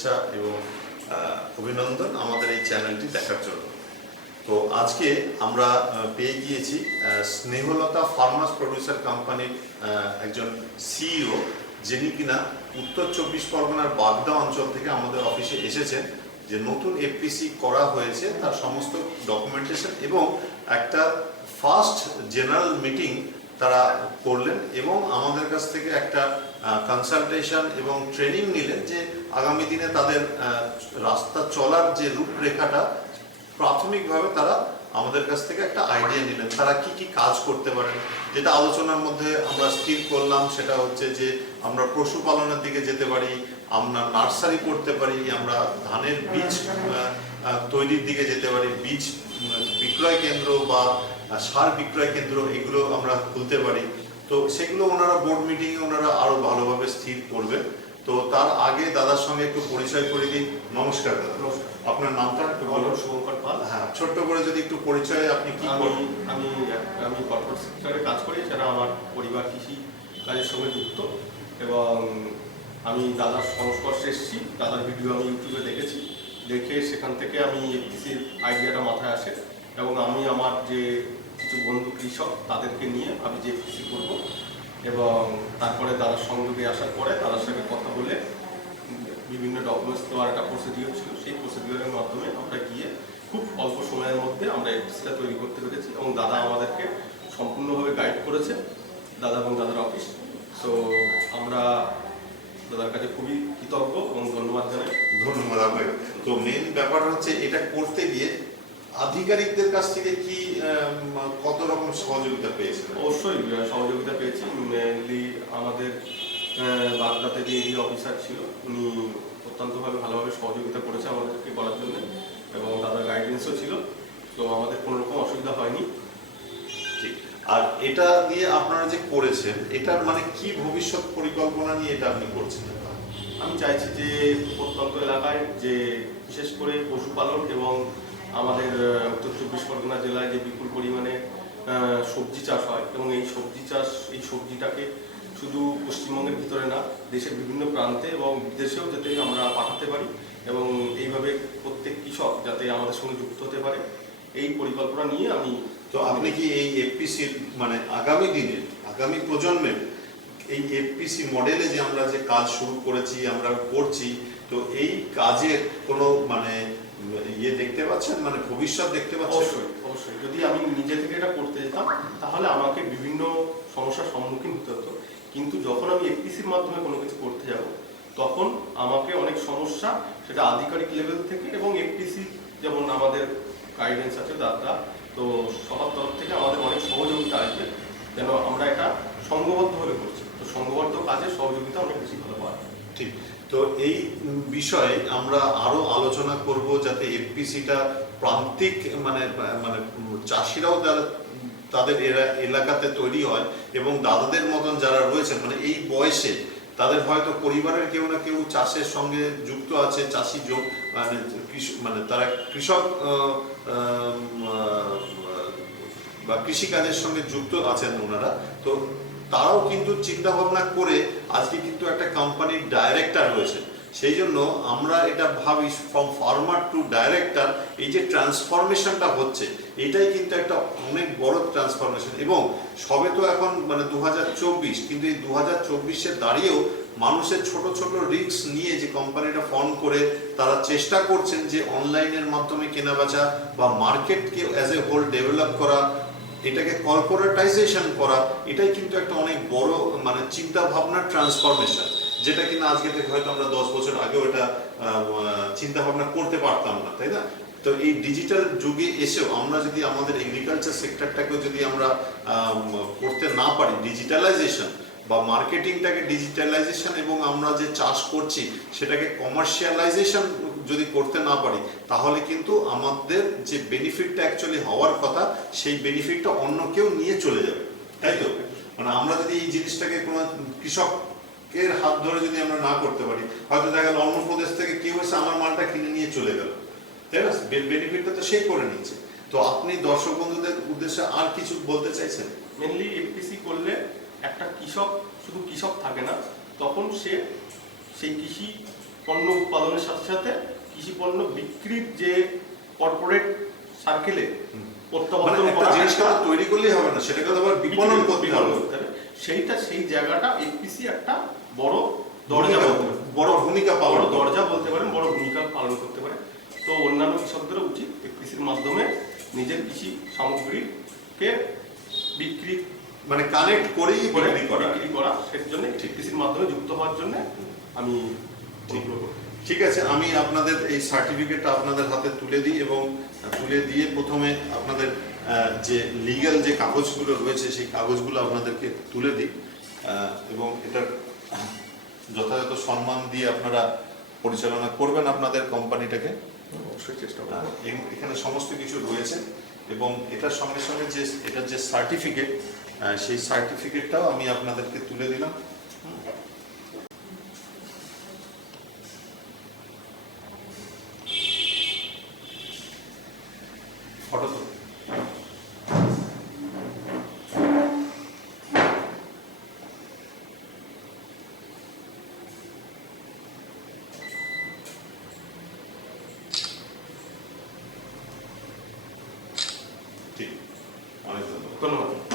শুভেচ্ছা এবং অভিনন্দন আমাদের এই চ্যানেলটি দেখার জন্য। তো আজকে আমরা পেয়ে গিয়েছি স্নেহলতা ফার্মার্স প্রডিউসার কোম্পানির একজন সিইও, যিনি কিনা উত্তর 24 পরগনার বাগদা অঞ্চল থেকে আমাদের অফিসে এসেছেন। যে নতুন এফপিসি করা হয়েছে তার সমস্ত ডকুমেন্টেশন এবং একটা ফার্স্ট জেনারেল মিটিং তারা করলেন এবং আমাদের কাছ থেকে একটা কনসালটেশন এবং ট্রেনিং নিলেন যে আগামী দিনে তাদের রাস্তা চলার যে রূপরেখাটা প্রাথমিকভাবে তারা আমাদের কাছ থেকে একটা আইডিয়া নিলেন তারা কি কি কাজ করতে পারেন। যেটা আলোচনার মধ্যে আমরা স্থির করলাম সেটা হচ্ছে যে আমরা পশুপালনের দিকে যেতে পারি, আমরা নার্সারি করতে পারি, আমরা ধানের বীজ তৈরির দিকে যেতে পারি, বীজ বিক্রয় কেন্দ্র বা সার বিক্রয় কেন্দ্র এগুলো আমরা খুলতে পারি। তো সেগুলো ওনারা বোর্ড মিটিংয়ে ওনারা আরো ভালোভাবে স্থির করবেন। তো তার আগে দাদার সঙ্গে একটু পরিচয় করে দিই। নমস্কার দাদা। আপনার নামটা একটু বলুন। শুভঙ্কর পাল। হ্যাঁ, ছোট্ট করে যদি একটু পরিচয় আপনি কি করেন? আমি কর্পোরেট সেক্টরে কাজ করি, যারা আমার পরিবার কৃষি কাজের সঙ্গে যুক্ত, এবং আমি দাদার সংস্পর্শে এসেছি। দাদার ভিডিও আমি ইউটিউবে দেখে সেখান থেকে আমি এফপিসির আইডিয়াটা মাথায় আসে এবং আমি আমার যে কিছু বন্ধু কৃষক তাদেরকে নিয়ে আমি যে এফপিসি করবো এবং তারপরে দাদার সংযোগে আসার পরে দাদার সঙ্গে কথা বলে বিভিন্ন ডকুমেন্টস দেওয়ার একটা প্রসিডিওর ছিল, সেই প্রসিডিওরের মাধ্যমে আমরা গিয়ে খুব অল্প সময়ের মধ্যে আমরা এফপিসিটা তৈরি করতে পেরেছি এবং দাদা আমাদেরকে সম্পূর্ণভাবে গাইড করেছে, দাদা এবং দাদার অফিস। সো আমরা দাদার কাছে খুবই কৃতজ্ঞ এবং ধন্যবাদ জানাই। ধন্যবাদ আপনাকে। তো মেন ব্যাপার হচ্ছে এটা করতে গিয়ে আধিকারিকদের কাছ থেকে কি কত রকম সহযোগিতা পেয়েছেন? অবশ্যই সহযোগিতা পেয়েছি। মেনলি আমাদের বাগদাতে যে এরিয়া অফিসার ছিল উনি অত্যন্তভাবে ভালোভাবে সহযোগিতা করেছে আমাদেরকে করার জন্য এবং দাদার গাইডেন্সও ছিল, তো আমাদের কোনো রকম অসুবিধা হয়নি। ঠিক। আর এটা দিয়ে আপনারা যে করেছেন এটার মানে কি ভবিষ্যৎ পরিকল্পনা নিয়ে এটা আপনি করছেন? আমি চাইছি যে প্রত্যন্ত এলাকায় যে বিশেষ করে পশুপালন এবং আমাদের উত্তর 24 পরগনা জেলায় যে বিপুল পরিমাণে সবজি চাষ হয় এবং এই সবজিটাকে শুধু পশ্চিমবঙ্গের ভিতরে না, দেশের বিভিন্ন প্রান্তে এবং বিদেশেও যাতে আমরা পাঠাতে পারি এবং এইভাবে প্রত্যেক কৃষক যাতে আমাদের সঙ্গে যুক্ত হতে পারে, এই পরিকল্পনা নিয়ে আমি। তো আপনি কি এই এফপিসির মানে আগামী দিনের আগামী প্রজন্মের এই এফপিসি মডেলে যে আমরা যে কাজ শুরু করেছি আমরা করছি, তো এই কাজের কোনো মানে ইয়ে দেখতে পাচ্ছেন, মানে ভবিষ্যৎ দেখতে পাচ্ছেন? অবশ্যই অবশ্যই। যদি আমি নিজে থেকে এটা করতে যেতাম তাহলে আমাকে বিভিন্ন সমস্যার সম্মুখীন হতে হতো, কিন্তু যখন আমি এফপিসির মাধ্যমে কোনো কিছু করতে যাব তখন আমাকে অনেক সমস্যা, সেটা আধিকারিক লেভেল থেকে এবং এফপিসি যেমন আমাদের গাইডেন্স আছে দাদা, তো সবার তরফ থেকে আমাদের অনেক সহযোগিতা আসবে যেন আমরা এটা সংঘবদ্ধভাবে করছি। তো সংঘবদ্ধ কাজে সহযোগিতা অনেক বেশি ভালো পাওয়া যায়। ঠিক। তো এই বিষয়ে আমরা আরো আলোচনা করব যাতে এফপিসিটা প্রান্তিক মানে মানে চাষিরাও তাদের এলাকাতে তৈরি হয় এবং দাদাদের মতন যারা রয়েছেন মানে এই বয়সে তাদের হয়তো পরিবারের কেউ না কেউ চাষের সঙ্গে যুক্ত আছে, চাষি যোগ মানে তারা কৃষক বা কৃষিকাজের সঙ্গে যুক্ত আছেন ওনারা। তো তারাও কিন্তু চিন্তা ভাবনা করে আজকে কিন্তু একটা কোম্পানির ডাইরেক্টর রয়েছে। সেই জন্য আমরা এটা ভাবি ফ্রম ফার্মার টু ডাইরেক্টর, এই যে ট্রান্সফরমেশনটা হচ্ছে এটাই কিন্তু একটা অনেক বড় ট্রান্সফরমেশন। এবং সবে তো এখন মানে 2024, কিন্তু এই 2024-এ দাঁড়িয়েও মানুষের ছোট ছোট রিস্ক নিয়ে যে কোম্পানিটা ফর্ম করে তারা চেষ্টা করছেন যে অনলাইনের মাধ্যমে কেনাবেচা বা মার্কেটকে অ্যাজ এ হোল ডেভেলপ করা, এটাকে কর্পোরেটাইজেশন করা, এটাই কিন্তু একটা অনেক বড় মানে চিন্তা ভাবনার ট্রান্সফরমেশন, যেটা কিনা আজকে থেকে হয়তো আমরা 10 বছর আগেও এটা চিন্তা ভাবনা করতে পারতাম না, তাই না? তো এই ডিজিটাল যুগে এসেও আমরা যদি আমাদের এগ্রিকালচার সেক্টরটাকেও যদি আমরা করতে না পারি ডিজিটালাইজেশন বা মার্কেটিংটাকে ডিজিটালাইজেশন এবং আমরা যে চাষ করছি সেটাকে কমার্শিয়ালাইজেশন যদি করতে না পারি, তাহলে কিন্তু আমাদের যে বেনিফিটটা অ্যাকচুয়ালি হওয়ার কথা সেই বেনিফিটটা অন্য কেউ নিয়ে চলে যাবে, তাই তো? মানে আমরা যদি এই জিনিসটাকে কোনো কৃষকের হাত ধরে যদি আমরা না করতে পারি, হয়তো দেখা গেল অন্য প্রদেশ থেকে কেউ এসে আমার মালটা কিনে নিয়ে চলে গেল, তাই না? বেনিফিটটা তো সেই করে নিচ্ছে। তো আপনি দর্শক বন্ধুদের উদ্দেশ্যে আর কিছু বলতে চাইছেন? মেনলি এফপিসি করলে একটা কৃষক শুধু কৃষক থাকে না, তখন সে সেই কৃষি পণ্য উৎপাদনের সাথে সাথে কৃষি পণ্য বিক্রির যে কর্পোরেট সার্কেলে প্রত্যাবর্তন একটা করা, জিনিসটা তৈরি করলেই হবে না, সেটাকে তো আবার বিপণন করতে হবে। সেই জায়গাটা এফপিসি একটা বড় দরজা বলতে পারেন, বড় ভূমিকা বড় পালন দরজা বলতে পারেন, বড় ভূমিকা পালন করতে পারে। তো অন্যান্য কৃষকদেরও উচিত এফপিসির মাধ্যমে নিজের কৃষি সামগ্রীকে বিক্রি মানে কানেক্ট করেই বিক্রি করা। সেই জন্য এফপিসির মাধ্যমে যুক্ত হওয়ার জন্য আমি অনুগ্রহ করি। ঠিক আছে, আমি আপনাদের এই সার্টিফিকেটটা আপনাদের হাতে তুলে দিই এবং তুলে দিয়ে প্রথমে আপনাদের যে লিগ্যাল যে কাগজগুলো রয়েছে সেই কাগজগুলো আপনাদেরকে তুলে দিই এবং এটার যথাযথ সম্মান দিয়ে আপনারা পরিচালনা করবেন আপনাদের কোম্পানিটাকে। অবশ্যই চেষ্টা করব। এখানে সমস্ত কিছু রয়েছে এবং এটার সঙ্গে সঙ্গে যে এটার যে সার্টিফিকেট, সেই সার্টিফিকেটটাও আমি আপনাদেরকে তুলে দিলাম। ফটো তো ঠিক, অনেক ধন্যবাদ। ধন্যবাদ।